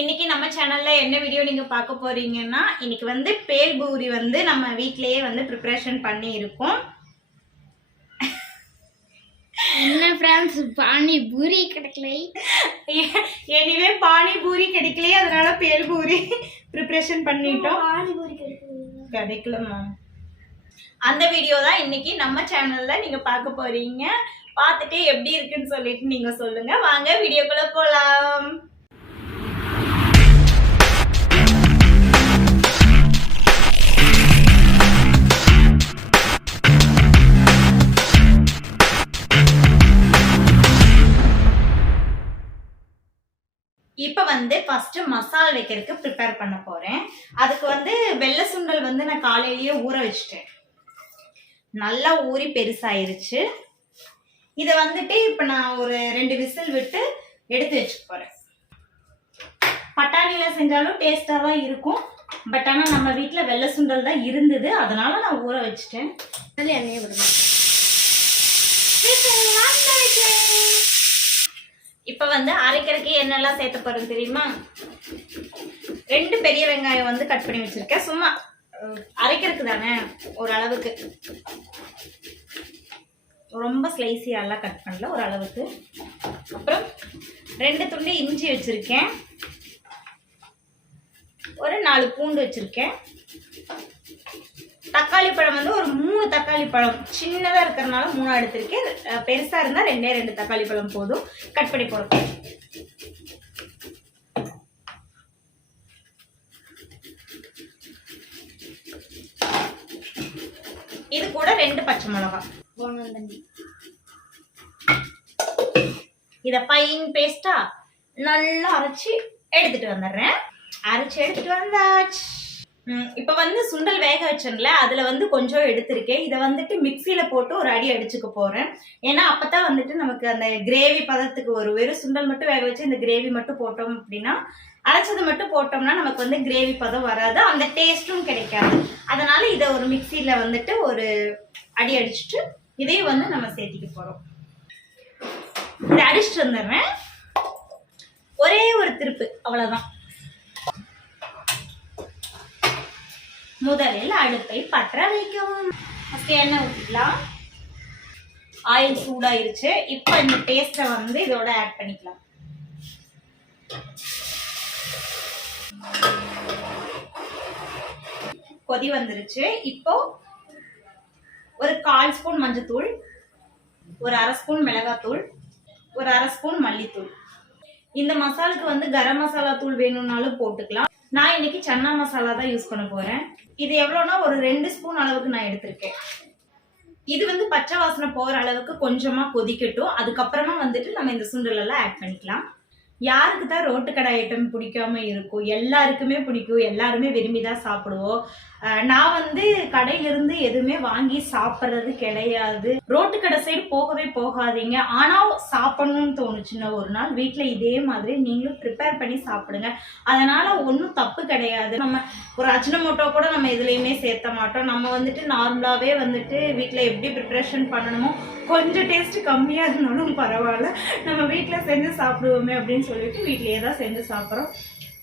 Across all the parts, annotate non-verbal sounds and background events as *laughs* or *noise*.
இன்னைக்கு நம்ம சேனல்ல என்ன வீடியோ நீங்க பார்க்க போறீங்கன்னா இன்னைக்கு வந்து பேல் பூரி வந்து நம்ம வீட்லயே வந்து ப்ரிப்பரேஷன் பண்ணி இருக்கோம் என்ன ஃப்ரெண்ட்ஸ் பானி பூரி கிடைக்கல. எனிவே பானி பூரி கிடைக்கலையே அதனால பேல் பூரி ப்ரிப்பரேஷன் பண்ணிட்டோம். பானி பூரி கிடைக்கல கிடைக்கலமா அந்த வீடியோ தான் இன்னைக்கு நம்ம சேனல்ல நீங்க பார்க்க போறீங்க. பார்த்துட்டு எப்படி இருக்குன்னு சொல்லிட்டு நீங்க சொல்லுங்க. வாங்க வீடியோக்குள்ள போலாம். இப்போ ஃபர்ஸ்ட் மசால் வைக்கிறதுக்கு ப்ரிப்பேர் பண்ண போறேன். அதுக்கு வந்து வெள்ளை சுண்டல் வந்து நான் காலையிலேயே ஊற வச்சுட்டேன். நல்லா ஊறி பெருசாயிருச்சு. இதை வந்துட்டு இப்போ நான் ஒரு ரெண்டு விசில் விட்டு எடுத்து வச்சுக்க போறேன். பட்டாணியில செஞ்சாலும் டேஸ்ட்டாக தான் இருக்கும். பட் ஆனால் நம்ம வீட்டில் வெள்ளை சுண்டல் தான் இருந்தது. அதனால நான் ஊற வச்சுட்டேன். அது எண்ணெய் இப்போ வந்து அரைக்கிறதுக்கு என்னெல்லாம் சேர்த்த போறது தெரியுமா? ரெண்டு பெரிய வெங்காயம் வந்து கட் பண்ணி வச்சிருக்கேன். சும்மா அரைக்கிறதுக்கு தானே ஒரு அளவுக்கு. ரொம்ப எல்லாம் கட் பண்ணல ஒரு அளவுக்கு. அப்புறம் ரெண்டு துண்டு இஞ்சி வச்சிருக்கேன். ஒரு நாலு பூண்டு வச்சிருக்கேன். தக்காளி பழம் வந்து ஒரு மூணு தக்காளி பழம். சின்னதாக இருக்கிறதுனால மூணு எடுத்திருக்கேன். அஹ் பெருசா இருந்தா ரெண்டே ரெண்டு தக்காளி பழம் போதும். கட் பண்ணி போடுறேன் இது கூட ரெண்டு பச்சை மிளகாய் இத ஃபைன் பேஸ்டா நல்லா அரைச்சி எடுத்துட்டு வந்துடுறேன். அரைச்சி எடுத்துட்டு வந்தாச்சு. இப்ப வந்து சுண்டல் வேக வச்சேன்ல அதுல வந்து கொஞ்சம் எடுத்திருக்கேன். இதை வந்துட்டு மிக்சியில போட்டு ஒரு அடி அடிச்சுக்க போறேன். ஏன்னா அப்பதான் வந்துட்டு நமக்கு அந்த கிரேவி பதத்துக்கு ஒரு வெறும் சுண்டல் மட்டும் வேக வச்சு இந்த கிரேவி மட்டும் போட்டோம் அப்படின்னா அரைச்சது மட்டும் போட்டோம்னா நமக்கு வந்து கிரேவி பதம் வராது. அந்த டேஸ்ட்டும் கிடைக்காது. அதனால இதை ஒரு மிக்சியில வந்துட்டு ஒரு அடி அடிச்சுட்டு இதையும் வந்து நம்ம சேர்த்திக்க போறோம். இதை அடிச்சுட்டு வந்துடுறேன். ஒரே ஒரு திருப்பு. அவ்வளவுதான். முதலில் அடுப்பை பற்ற வைக்கவும் ஃபர்ஸ்ட் எண்ணெய் ஊற்றிக்கலாம் ஆயில் சூடாயிருச்சு. இப்போ இந்த பேஸ்ட்டை வந்து இதோட ஆட் பண்ணிக்கலாம். கொதி வந்துருச்சு. இப்போ ஒரு கால் ஸ்பூன் மஞ்சத்தூள் ஒரு அரை ஸ்பூன் மிளகாத்தூள் ஒரு அரை ஸ்பூன் மல்லித்தூள். இந்த மசாலுக்கு வந்து கரம் மசாலா தூள் வேணும்னாலும் போட்டுக்கலாம். நான் இன்னைக்கு சன்னா மசாலா தான் யூஸ் பண்ண போறேன். இது எவ்வளோனா ஒரு ரெண்டு ஸ்பூன் அளவுக்கு நான் எடுத்திருக்கேன். இது வந்து பச்சை வாசனை போகிற அளவுக்கு கொஞ்சமாக கொதிக்கட்டும். அதுக்கப்புறமா வந்துட்டு நம்ம இந்த சுண்டல் எல்லாம் ஆட் பண்ணிக்கலாம். யாருக்கு தான் ரோட்டு கடை ஐட்டம் பிடிக்காம இருக்கும் எல்லாருக்குமே பிடிக்கும் எல்லாருமே விரும்பி தான் சாப்பிடுவோம். நான் வந்து கடையிலிருந்து எதுவுமே வாங்கி சாப்பிட்றது கிடையாது. ரோட்டு கடை சைடு போகவே போகாதீங்க. ஆனால் சாப்பிடணும்னு தோணுச்சுன்னா ஒரு நாள் வீட்டில் இதே மாதிரி நீங்களும் ப்ரிப்பேர் பண்ணி சாப்பிடுங்க. அதனால ஒன்றும் தப்பு கிடையாது. நம்ம ஒரு அஜினமோட்டோ கூட நம்ம எதுலேயுமே சேர்த்த மாட்டோம். நம்ம வந்துட்டு நார்மலாகவே வந்துட்டு வீட்டில் எப்படி ப்ரிப்ரேஷன் பண்ணணுமோ கொஞ்சம் டேஸ்ட் கம்மியாக இருந்தாலும் பரவாயில்ல. நம்ம வீட்டில் செஞ்சு சாப்பிடுவோமே அப்படின்னு சொல்லிட்டு வீட்டிலேயே தான் செஞ்சு சாப்பிட்றோம்.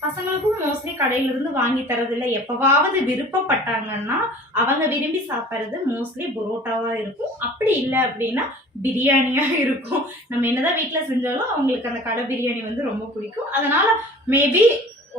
பசங்களுக்கும் மோஸ்ட்லி கடையிலிருந்து வாங்கி தரதில்லை. எப்பவாவது விருப்பப்பட்டாங்கன்னா அவங்க விரும்பி சாப்பிட்றது மோஸ்ட்லி புரோட்டாவா இருக்கும். அப்படி இல்லை அப்படின்னா பிரியாணியா இருக்கும். நம்ம என்னதான் வீட்டில் செஞ்சாலும் அவங்களுக்கு அந்த கடை பிரியாணி வந்து ரொம்ப பிடிக்கும். அதனால மேபி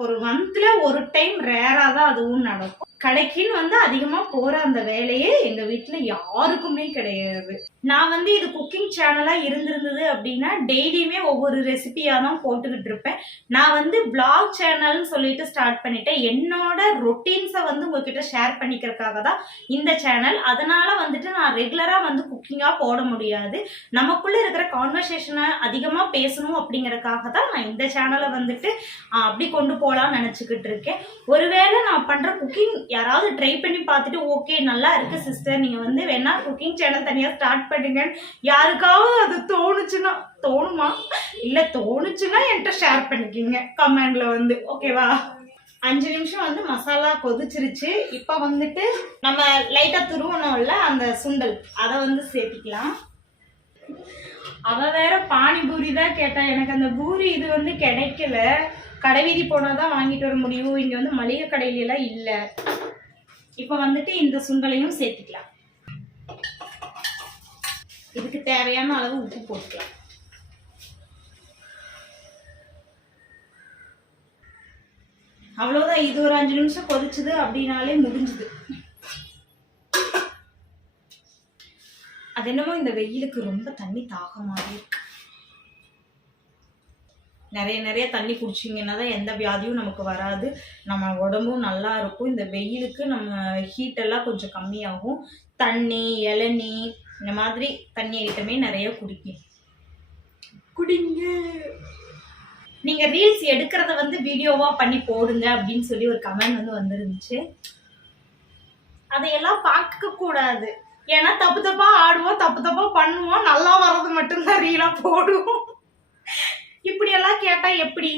ஒரு மந்த்ல ஒரு டைம் ரேரா தான் அதுவும் நடக்கும். கடைக்குன்னு வந்து அதிகமா போற அந்த வேலையே எங்க வீட்டில் யாருக்குமே கிடையாது. நான் வந்து இது குக்கிங் சேனலாக இருந்திருந்தது அப்படின்னா டெய்லியுமே ஒவ்வொரு ரெசிபியாக தான் போட்டுக்கிட்டு இருப்பேன் நான் வந்து பிளாக் சேனல்னு சொல்லிட்டு ஸ்டார்ட் பண்ணிட்டேன். என்னோட ரொட்டீன்ஸை வந்து உங்ககிட்ட ஷேர் பண்ணிக்கிறதுக்காக தான் இந்த சேனல் அதனால வந்துட்டு நான் ரெகுலராக வந்து குக்கிங்காக போட முடியாது. நமக்குள்ளே இருக்கிற கான்வர்சேஷனை அதிகமாக பேசணும் அப்படிங்கறதுக்காக தான் நான் இந்த சேனலை வந்துட்டு அப்படி கொண்டு போகலாம்னு நினச்சிக்கிட்டு இருக்கேன் ஒருவேளை நான் பண்ணுற குக்கிங் யாராவது ட்ரை பண்ணி பார்த்துட்டு ஓகே நல்லா இருக்குது சிஸ்டர் நீங்கள் வந்து வேணா குக்கிங் சேனல் தனியாக ஸ்டார்ட் பண்ணுங்க யாருக்காவது அது தோணுச்சுன்னா தோணுமா? இல்லை தோணுச்சுன்னா என்கிட்ட ஷேர் பண்ணிக்கிங்க கமெண்ட்ல வந்து. ஓகேவா அஞ்சு நிமிஷம் வந்து மசாலா கொதிச்சிருச்சு. இப்போ வந்துட்டு நம்ம லைட்டாக துருவணும்ல அந்த சுண்டல். அதை வந்து சேர்த்திக்கலாம். அவ வேற பானிபூரி தான் கேட்டா எனக்கு அந்த பூரி இது வந்து கிடைக்கல. கடைவீதி போனாதான் வாங்கிட்டு வர முடியும். இங்க வந்து மளிகை கடையில எல்லாம் இல்ல. இப்ப வந்துட்டு இந்த சுண்டலையும் சேர்த்துக்கலாம். இதுக்கு தேவையான அளவு உப்பு போட்டுக்கலாம். அவ்வளோதான் இது ஒரு அஞ்சு நிமிஷம் கொதிச்சுது. அப்படின்னாலே முடிஞ்சுது. அது என்னமோ இந்த வெயிலுக்கு ரொம்ப தண்ணி தாகமாவே இருக்கு. நிறைய நிறைய தண்ணி குடிச்சிங்கன்னா தான் எந்த வியாதியும் நமக்கு வராது. நம்ம உடம்பும் நல்லா இருக்கும். இந்த வெயிலுக்கு நம்ம ஹீட்டெல்லாம் கொஞ்சம் கம்மியாகும். தண்ணி இளநீர் இந்த மாதிரி தண்ணி ஐட்டமே நிறைய குடிக்கும் குடிங்க. நீங்க ரீல்ஸ் எடுக்கிறத வந்து வீடியோவா பண்ணி போடுங்க அப்படின்னு சொல்லி ஒரு கமெண்ட் வந்து வந்துருந்துச்சு. அதையெல்லாம் பார்க்க கூடாது. ஏன்னா தப்பு தப்பா ஆடுவோம் தப்பு தப்பா பண்ணுவோம் நல்லா வர்றது மட்டும்தான் ரீலா போடுவோம். இப்படியெல்லாம் கேட்டா எப்படி?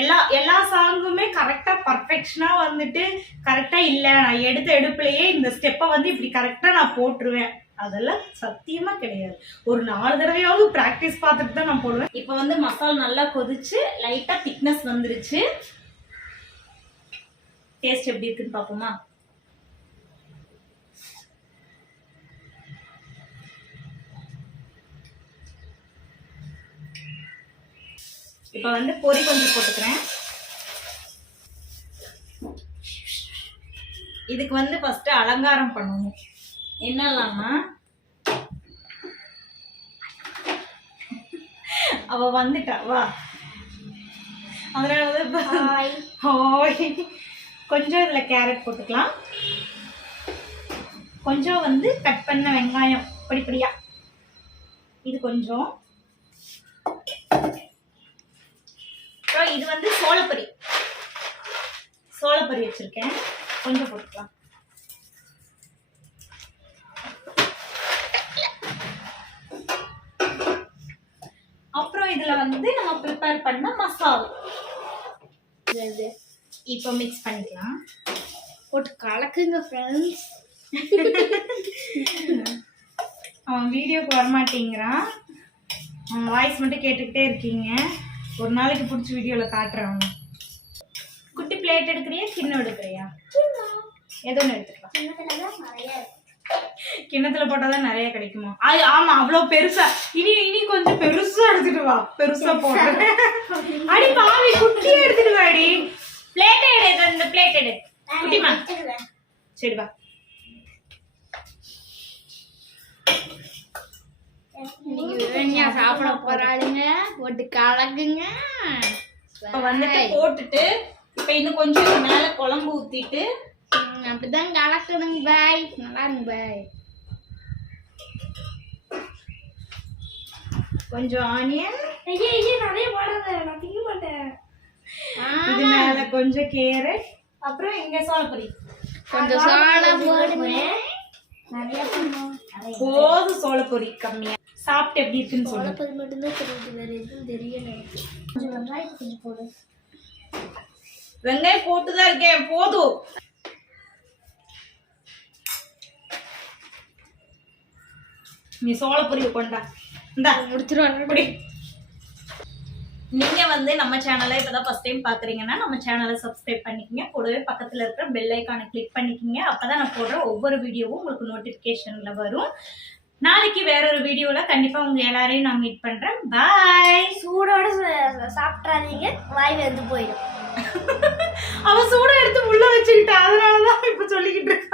எல்லா எல்லா சாங்குமே கரெக்டா பர்ஃபெக்ஷனா வந்துட்டு கரெக்டா இல்ல நான் எடுத்த எடுப்புலயே இந்த ஸ்டெப்பை வந்து இப்படி கரெக்டா நான் போட்டுருவேன். அதெல்லாம் சத்தியமா கிடையாது. ஒரு நாலு தடவையாவது ப்ராக்டிஸ் பார்த்துட்டு தான் நான் போடுவேன். இப்போ வந்து மசாலா நல்லா கொதிச்சு லைட்டா திக்னஸ் வந்துருச்சு. டேஸ்ட் எப்படி இருக்குன்னு பார்ப்போமா? இப்போ வந்து பொரி கொஞ்சம் போட்டுக்கிறேன். இதுக்கு வந்து ஃபஸ்ட்டு அலங்காரம் பண்ணணும். என்னலாம்னா அவ வந்துட்டா வா. அதனால வந்து கொஞ்சம் இதுல கேரட் போட்டுக்கலாம். கொஞ்சம் வந்து கட் பண்ண வெங்காயம் படிப்படியா. இது கொஞ்சம். அப்புறம் இது வந்து சோளப்பொரி சோளப்பொரி வச்சிருக்கேன். கொஞ்சம் போட்டுக்கலாம். அப்புறம் இதுல வந்து நம்ம ப்ரிப்பேர் பண்ண மசாலா இப்போ மிக்ஸ் பண்ணிக்கலாம். போட்டு கலக்குங்க ஃப்ரெண்ட்ஸ் அவன் வீடியோக்கு வரமாட்டேங்கிறான். அவன் வாய்ஸ் மட்டும் கேட்டுக்கிட்டே இருக்கீங்க. ஒரு நாளைக்கு பிடிச்ச வீடியோவில் காட்டுறேன் குட்டி பிளேட் எடுக்கிறியா கிண்ணம் எடுக்கிறியா? ஏதோ ஒன்று எடுத்துக்கலாம்? கிண்ணத்துல போட்டாதான் நிறைய கிடைக்குமா? அது ஆமா அவ்வளவு பெருசா. இனி இனி கொஞ்சம் பெருசா எடுத்துட்டு வா. பெருசா போடுறேன் அடி பாவி குட்டியா எடுத்துட்டு வாடி பிளேட் எடு இந்த பிளேட் எடு. குட்டிமா சரி வா. சாப்பிட போறாளுங்க போட்டு கலக்குங்க. இப்ப வந்துட்டு போட்டுட்டு இப்ப இன்னும் கொஞ்சம் மேல குழம்பு ஊத்திட்டு அப்படிதான் கலக்கணுங்க பாய். நல்லா இருங்க பாய். கொஞ்சம் ஆனியன். ஐயா ஐயா நிறைய போடாத நான் திங்க மாட்டேன். இது மேல கொஞ்சம் கேரட். அப்புறம் இங்க சோளப்பொரி கொஞ்சம் சோளா போடுங்க. நிறைய போதும் சோளப்பொரி கம்மியா. சாப்பிட்டு எப்படி இருக்குன்னு சொல்லு. சோளப்பொரி மட்டும்தான் தெரியுது வேற எதுவும் தெரியல. எனக்கு கொஞ்சம் வெங்காயத்தை கொஞ்சம் போடு. வெங்காயம் போட்டுதான் இருக்கேன். போதும் நீ சோளப்பொரிய கொண்டா. இந்தா முடிச்சிருவாங்க. இப்படி. நீங்க வந்து நம்ம சேனலை இப்பதான் ஃபர்ஸ்ட் டைம் பாக்குறீங்கன்னா நம்ம சேனலை சப்ஸ்கிரைப் பண்ணிக்கங்க. கூடவே பக்கத்துல இருக்கிற பெல் ஐக்கானை கிளிக் பண்ணிக்கங்க. அப்பதான் நான் போடுற ஒவ்வொரு வீடியோவும் உங்களுக்கு நோட்டிபிகேஷன்ல வரும். நாளைக்கு வேற ஒரு வீடியோல கண்டிப்பா உங்க எல்லாரையும் நான் மீட் பண்றேன். பாய் சூடோட சாப்பிட்றாதீங்க வாய் வந்து போயிடும். *laughs* அவ சூட எடுத்து உள்ள வச்சுக்கிட்டா. அதனாலதான் இப்ப சொல்லிக்கிட்டு இருக்கா.